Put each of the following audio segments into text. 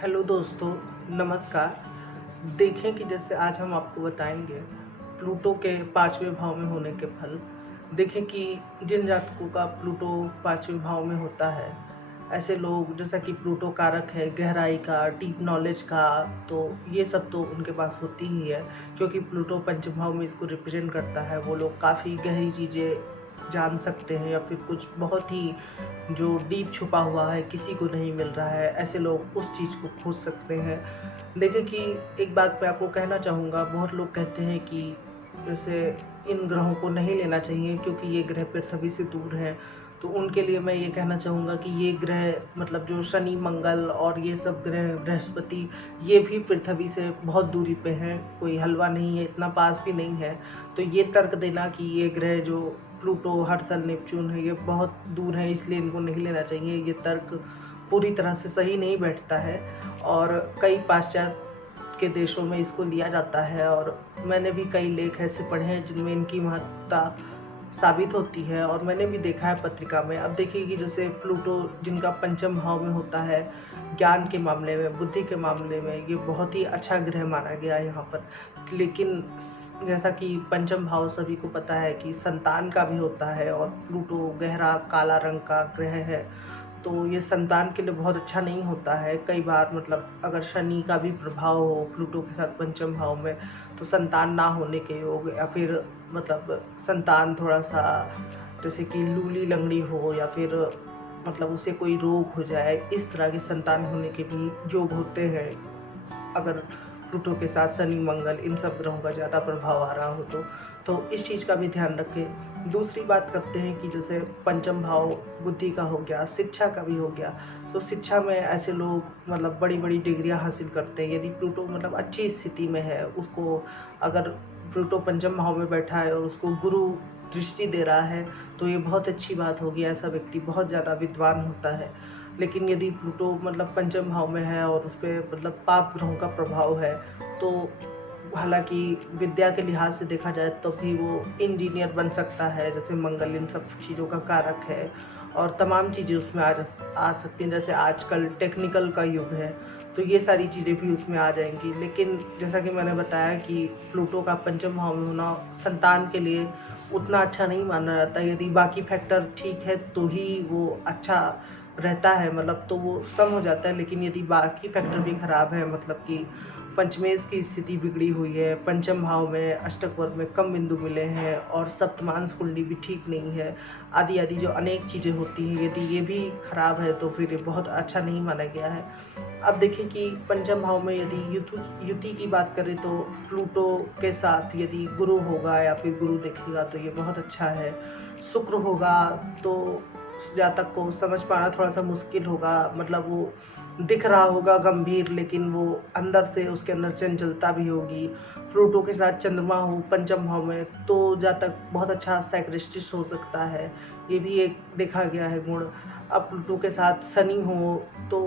Hello दोस्तों, नमस्कार। देखें कि जैसे आज हम आपको बताएंगे प्लूटो के पाँचवें भाव में होने के फल। देखें कि जिन जातकों का प्लूटो पाँचवें भाव में होता है, ऐसे लोग जैसा कि प्लूटो कारक है गहराई का, डीप नॉलेज का, तो ये सब तो उनके पास होती ही है। क्योंकि प्लूटो पंचम भाव में इसको रिप्रेजेंट करता है। वो लोग काफ़ी गहरी चीज़ें जान सकते हैं या फिर कुछ बहुत ही जो डीप छुपा हुआ है, किसी को नहीं मिल रहा है, ऐसे लोग उस चीज़ को खोज सकते हैं। देखिए कि एक बात मैं आपको कहना चाहूँगा, बहुत लोग कहते हैं कि जैसे इन ग्रहों को नहीं लेना चाहिए क्योंकि ये ग्रह पृथ्वी से दूर हैं। तो उनके लिए मैं ये कहना चाहूँगा कि ये ग्रह मतलब जो शनि, मंगल और ये सब ग्रह, बृहस्पति, ये भी पृथ्वी से बहुत दूरी पे हैं, कोई हलवा नहीं है, इतना पास भी नहीं है। तो ये तर्क देना कि ये ग्रह जो प्लूटो, हर्सल, नेपच्यून है, ये बहुत दूर है इसलिए इनको नहीं लेना चाहिए, ये तर्क पूरी तरह से सही नहीं बैठता है। और कई पाश्चात्य के देशों में इसको लिया जाता है और मैंने भी कई लेख ऐसे पढ़े हैं जिनमें इनकी महत्ता साबित होती है और मैंने भी देखा है पत्रिका में। अब देखिए कि जैसे प्लूटो जिनका पंचम भाव में होता है, ज्ञान के मामले में, बुद्धि के मामले में ये बहुत ही अच्छा ग्रह माना गया है यहाँ पर। लेकिन जैसा कि पंचम भाव सभी को पता है कि संतान का भी होता है और प्लूटो गहरा काला रंग का ग्रह है, तो ये संतान के लिए बहुत अच्छा नहीं होता है। कई बार मतलब अगर शनि का भी प्रभाव हो प्लूटो के साथ पंचम भाव में, तो संतान ना होने के योग या फिर मतलब संतान थोड़ा सा जैसे कि लूली लंगड़ी हो या फिर मतलब उसे कोई रोग हो जाए, इस तरह के संतान होने के भी योग होते हैं अगर प्लूटो के साथ शनि, मंगल इन सब ग्रहों का ज़्यादा प्रभाव आ रहा हो तो इस चीज़ का भी ध्यान रखें। दूसरी बात करते हैं कि जैसे पंचम भाव बुद्धि का हो गया, शिक्षा का भी हो गया। तो शिक्षा में ऐसे लोग मतलब बड़ी बड़ी डिग्रियां हासिल करते हैं। यदि प्लूटो मतलब अच्छी स्थिति में है, उसको अगर प्लूटो पंचम भाव में बैठा है और उसको गुरु दृष्टि दे रहा है, तो ये बहुत अच्छी बात होगी। ऐसा व्यक्ति बहुत ज़्यादा विद्वान होता है। लेकिन यदि प्लूटो मतलब पंचम भाव में है और उस पर मतलब पाप ग्रहों का प्रभाव है, तो हालांकि विद्या के लिहाज से देखा जाए तो भी वो इंजीनियर बन सकता है, जैसे मंगल इन सब चीज़ों का कारक है और तमाम चीज़ें उसमें आ सकती हैं। जैसे आजकल टेक्निकल का युग है, तो ये सारी चीज़ें भी उसमें आ जाएंगी। लेकिन जैसा कि मैंने बताया कि प्लूटो का पंचम भाव में होना संतान के लिए उतना अच्छा नहीं माना जाता। यदि बाकी फैक्टर ठीक है तो ही वो अच्छा रहता है, मतलब तो वो सम हो जाता है। लेकिन यदि बाकी फैक्टर भी खराब है, मतलब कि पंचमेश की स्थिति बिगड़ी हुई है, पंचम भाव में अष्टक वर्ग में कम बिंदु मिले हैं और सप्तमांश कुंडली भी ठीक नहीं है, आदि आदि जो अनेक चीज़ें होती हैं, यदि ये भी खराब है तो फिर ये बहुत अच्छा नहीं माना गया है। अब देखिए कि पंचम भाव में यदि युति की बात करें तो प्लूटो के साथ यदि गुरु होगा या फिर गुरु देखेगा तो ये बहुत अच्छा है। शुक्र होगा तो जातक को समझ पाना थोड़ा सा मुश्किल होगा, मतलब वो दिख रहा होगा गंभीर लेकिन वो अंदर से उसके अंदर चंचलता भी होगी। प्लूटो के साथ चंद्रमा हो पंचम भाव में तो जातक बहुत अच्छा साइक्रिस्टिस्ट हो सकता है, ये भी एक देखा गया है गुण। अब प्लूटो के साथ शनि हो तो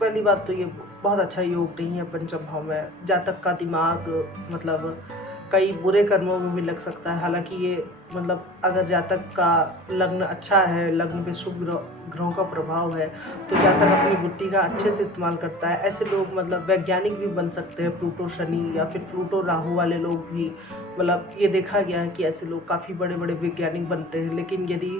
पहली बात तो ये बहुत अच्छा योग नहीं है पंचम भाव में। जातक का दिमाग मतलब कई बुरे कर्मों में भी लग सकता है। हालांकि ये मतलब अगर जातक का लग्न अच्छा है, लग्न पे शुभ ग्रहों का प्रभाव है, तो जातक अपनी बुद्धि का अच्छे से इस्तेमाल करता है। ऐसे लोग मतलब वैज्ञानिक भी बन सकते हैं, प्लूटो शनि या फिर प्लूटो राहु वाले लोग भी, मतलब ये देखा गया है कि ऐसे लोग काफ़ी बड़े बड़े वैज्ञानिक बनते हैं। लेकिन यदि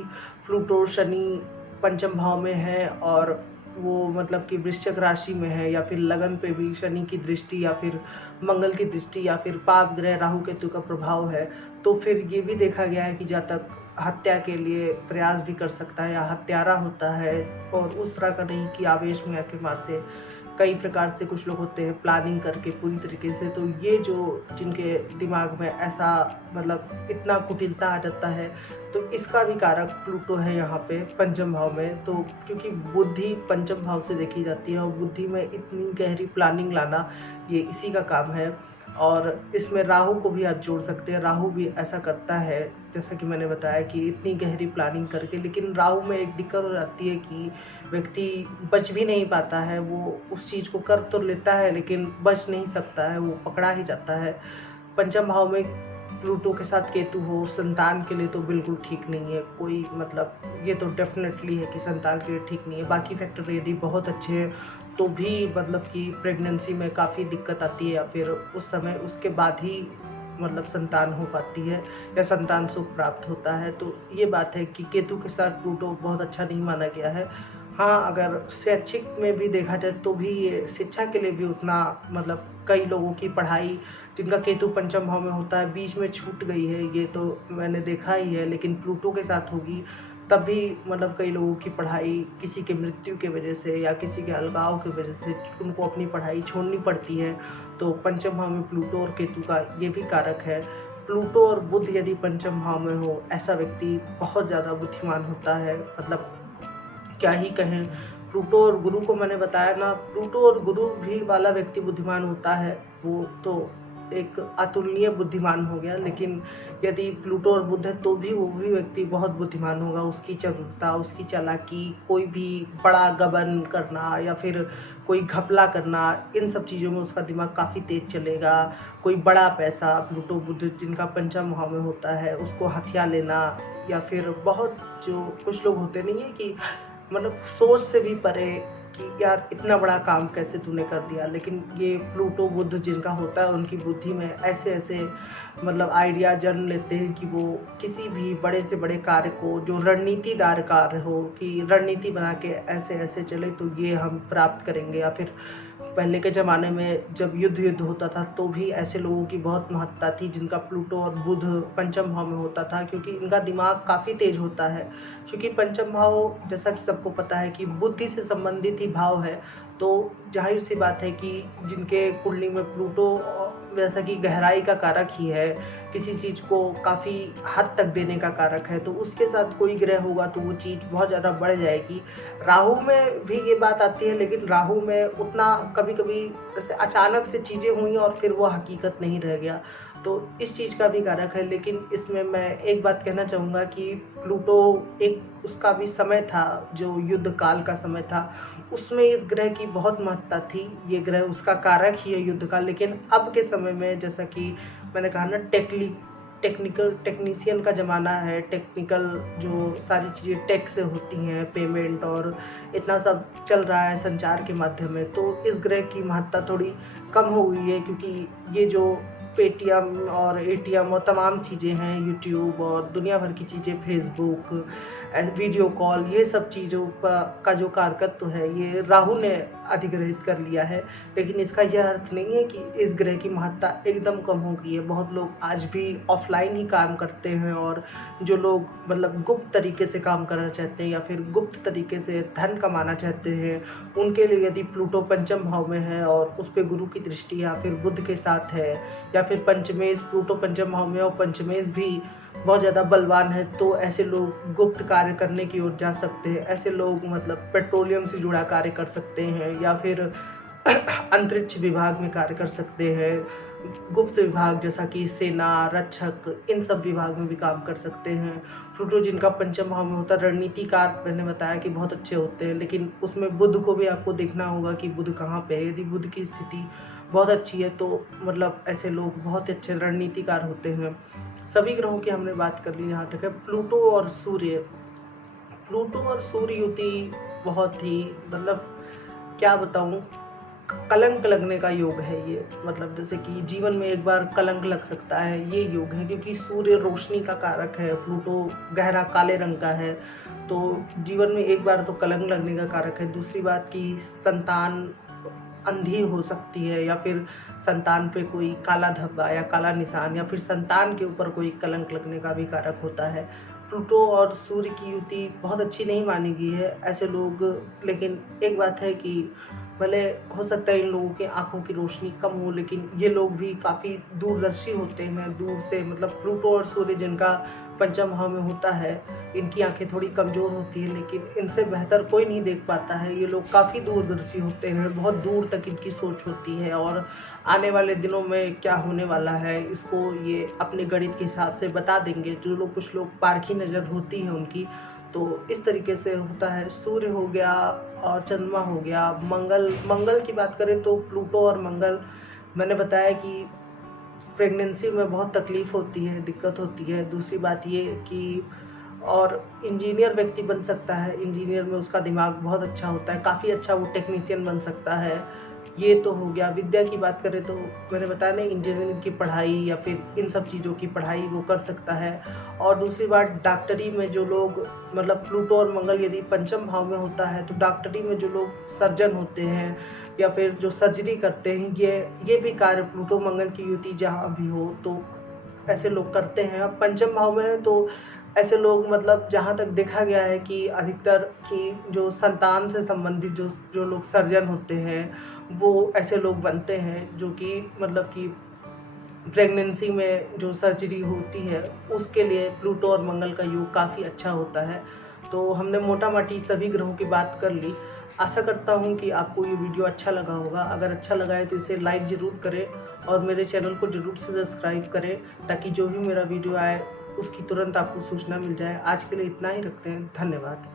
प्लूटो शनि पंचम भाव में है और वो मतलब कि वृश्चिक राशि में है या फिर लगन पे भी शनि की दृष्टि या फिर मंगल की दृष्टि या फिर पाप ग्रह राहु केतु का प्रभाव है, तो फिर ये भी देखा गया है कि जातक हत्या के लिए प्रयास भी कर सकता है या हत्यारा होता है। और उस तरह का नहीं कि आवेश में आके मारते, कई प्रकार से कुछ लोग होते हैं प्लानिंग करके पूरी तरीके से। तो ये जो जिनके दिमाग में ऐसा मतलब इतना कुटिलता आ जाता है, तो इसका भी कारक प्लूटो है यहाँ पे पंचम भाव में। तो क्योंकि बुद्धि पंचम भाव से देखी जाती है और बुद्धि में इतनी गहरी प्लानिंग लाना ये इसी का काम है। और इसमें राहु को भी आप जोड़ सकते हैं, राहु भी ऐसा करता है जैसा कि मैंने बताया कि इतनी गहरी प्लानिंग करके। लेकिन राहु में एक दिक्कत हो जाती है कि व्यक्ति बच भी नहीं पाता है, वो उस चीज़ को कर तो लेता है लेकिन बच नहीं सकता है, वो पकड़ा ही जाता है। पंचम भाव में प्लूटो के साथ केतु हो संतान के लिए तो बिल्कुल ठीक नहीं है कोई, मतलब ये तो डेफिनेटली है कि संतान के लिए ठीक नहीं है। बाकी फैक्टर यदि बहुत अच्छे हैं तो भी मतलब कि प्रेगनेंसी में काफ़ी दिक्कत आती है या फिर उस समय उसके बाद ही मतलब संतान हो पाती है या संतान सुख प्राप्त होता है। तो ये बात है कि केतु के साथ प्लूटो बहुत अच्छा नहीं माना गया है। हाँ, अगर शैक्षिक में भी देखा जाए तो भी ये शिक्षा के लिए भी उतना मतलब कई लोगों की पढ़ाई जिनका केतु पंचम भाव में होता है बीच में छूट गई है, ये तो मैंने देखा ही है। लेकिन प्लूटो के साथ होगी तब भी मतलब कई लोगों की पढ़ाई किसी के मृत्यु की वजह से या किसी के अलगाव की वजह से उनको अपनी पढ़ाई छोड़नी पड़ती है। तो पंचम भाव में प्लूटो और केतु का ये भी कारक है। प्लूटो और बुध यदि पंचम भाव में हो, ऐसा व्यक्ति बहुत ज़्यादा बुद्धिमान होता है। मतलब क्या ही कहें, प्लूटो और गुरु को मैंने बताया ना, प्लूटो और गुरु भी वाला व्यक्ति बुद्धिमान होता है, वो तो एक अतुलनीय बुद्धिमान हो गया। लेकिन यदि प्लूटो और बुध है तो भी वो भी व्यक्ति बहुत बुद्धिमान होगा। उसकी चतुरता, उसकी चालाकी, कोई भी बड़ा गबन करना या फिर कोई घपला करना, इन सब चीज़ों में उसका दिमाग काफ़ी तेज चलेगा। कोई बड़ा पैसा, प्लूटो बुध जिनका पंचम भाव में होता है, उसको हथिया लेना या फिर बहुत जो कुछ लोग होते नहीं है कि मतलब सोच से भी परे कि यार इतना बड़ा काम कैसे तूने कर दिया। लेकिन ये प्लूटो बुध जिनका होता है उनकी बुद्धि में ऐसे ऐसे मतलब आइडिया जन्म लेते हैं कि वो किसी भी बड़े से बड़े कार्य को, जो रणनीतिदार कार्य हो, कि रणनीति बना के ऐसे ऐसे चले तो ये हम प्राप्त करेंगे। या फिर पहले के ज़माने में जब युद्ध होता था तो भी ऐसे लोगों की बहुत महत्ता थी जिनका प्लूटो और बुध पंचम भाव में होता था, क्योंकि इनका दिमाग काफ़ी तेज होता है। क्योंकि पंचम भाव जैसा कि सबको पता है कि बुद्धि से संबंधित ही भाव है, तो जाहिर सी बात है कि जिनके कुंडली में प्लूटो जैसा कि गहराई का कारक ही है, किसी चीज़ को काफ़ी हद तक देने का कारक है, तो उसके साथ कोई ग्रह होगा तो वो चीज़ बहुत ज़्यादा बढ़ जाएगी। राहु में भी ये बात आती है, लेकिन राहु में उतना कभी कभी जैसे अचानक से चीज़ें हुई और फिर वो हकीकत नहीं रह गया, तो इस चीज़ का भी कारक है। लेकिन इसमें मैं एक बात कहना चाहूँगा कि प्लूटो एक उसका भी समय था, जो युद्ध काल का समय था, उसमें इस ग्रह की बहुत महत्ता थी। ये ग्रह उसका कारक ही है युद्ध का। लेकिन अब के समय में जैसा कि मैंने कहा ना, टेक्नीशियन का ज़माना है, टेक्निकल जो सारी चीज़ें टेक से होती हैं, पेमेंट और इतना सब चल रहा है संचार के माध्यम में, तो इस ग्रह की महत्ता थोड़ी कम हो गई है। क्योंकि ये जो पेटीएम और एटीएम और तमाम चीज़ें हैं, यूट्यूब और दुनिया भर की चीज़ें, फेसबुक, वीडियो कॉल, ये सब चीज़ों का जो कारकत्व है ये राहु ने अधिग्रहित कर लिया है। लेकिन इसका यह अर्थ नहीं है कि इस ग्रह की महत्ता एकदम कम हो गई है। बहुत लोग आज भी ऑफलाइन ही काम करते हैं, और जो लोग मतलब गुप्त तरीके से काम करना चाहते हैं या फिर गुप्त तरीके से धन कमाना चाहते हैं, उनके लिए यदि प्लूटो पंचम भाव में है और उस पर गुरु की दृष्टि या फिर बुध के साथ है, या फिर पंचमेश, प्लूटो पंचम भाव में और पंचमेश भी बहुत ज़्यादा बलवान है, तो ऐसे लोग गुप्त कार्य करने की ओर जा सकते हैं। ऐसे लोग मतलब पेट्रोलियम से जुड़ा कार्य कर सकते हैं या फिर अंतरिक्ष विभाग में कार्य कर सकते हैं, गुप्त विभाग जैसा कि सेना, रक्षक, इन सब विभाग में भी काम कर सकते हैं। प्लूटो जिनका पंचम भाव में होता है, रणनीतिकार मैंने बताया कि बहुत अच्छे होते हैं। लेकिन उसमें बुध को भी आपको देखना होगा कि बुध कहाँ पे है। यदि बुध की स्थिति बहुत अच्छी है तो मतलब ऐसे लोग बहुत अच्छे रणनीतिकार होते हैं। सभी ग्रहों की हमने बात कर ली। यहाँ तक है प्लूटो और सूर्य, प्लूटो और सूर्य युति बहुत ही मतलब क्या बताऊँ, कलंक लगने का योग है ये। मतलब जैसे कि जीवन में एक बार कलंक लग सकता है, ये योग है। क्योंकि सूर्य रोशनी का कारक है, प्लूटो गहरा काले रंग का है, तो जीवन में एक बार तो कलंक लगने का कारक है। दूसरी बात कि संतान अंधी हो सकती है, या फिर संतान पे कोई काला धब्बा या काला निशान, या फिर संतान के ऊपर कोई कलंक लगने का भी कारक होता है। प्लूटो और सूर्य की युति बहुत अच्छी नहीं मानी गई है ऐसे लोग। लेकिन एक बात है कि भले हो सकता है इन लोगों की आंखों की रोशनी कम हो, लेकिन ये लोग भी काफ़ी दूरदर्शी होते हैं। दूर से मतलब प्लूटो और सूर्य जिनका पंचम भाव में होता है, इनकी आंखें थोड़ी कमज़ोर होती है, लेकिन इनसे बेहतर कोई नहीं देख पाता है। ये लोग काफ़ी दूरदर्शी होते हैं, बहुत दूर तक इनकी सोच होती है, और आने वाले दिनों में क्या होने वाला है इसको ये अपने गणित के हिसाब से बता देंगे। जो लोग, कुछ लोग पारखी नज़र होती है उनकी, तो इस तरीके से होता है। सूर्य हो गया और चंद्रमा हो गया। मंगल की बात करें तो प्लूटो और मंगल, मैंने बताया कि प्रेगनेंसी में बहुत तकलीफ़ होती है, दिक्कत होती है। दूसरी बात ये कि और इंजीनियर व्यक्ति बन सकता है। इंजीनियर में उसका दिमाग बहुत अच्छा होता है, काफ़ी अच्छा वो टेक्नीशियन बन सकता है। ये तो हो गया। विद्या की बात करें तो मैंने बताया ना, इंजीनियरिंग की पढ़ाई या फिर इन सब चीज़ों की पढ़ाई वो कर सकता है। और दूसरी बात, डॉक्टरी में जो लोग मतलब प्लूटो और मंगल यदि पंचम भाव में होता है तो डॉक्टरी में जो लोग सर्जन होते हैं या फिर जो सर्जरी करते हैं, ये भी कार्य प्लूटो मंगल की युति जहाँ भी हो तो ऐसे लोग करते हैं। अब पंचम भाव में है तो ऐसे लोग मतलब जहाँ तक देखा गया है कि अधिकतर कि जो संतान से संबंधित जो लोग सर्जन होते हैं वो ऐसे लोग बनते हैं, जो कि मतलब कि प्रेगनेंसी में जो सर्जरी होती है उसके लिए प्लूटो और मंगल का योग काफ़ी अच्छा होता है। तो हमने मोटा माटी सभी ग्रहों की बात कर ली। आशा करता हूँ कि आपको ये वीडियो अच्छा लगा होगा। अगर अच्छा लगा है तो इसे लाइक ज़रूर करें और मेरे चैनल को ज़रूर से सब्सक्राइब करें, ताकि जो भी मेरा वीडियो आए उसकी तुरंत आपको सूचना मिल जाए। आज के लिए इतना ही रखते हैं। धन्यवाद।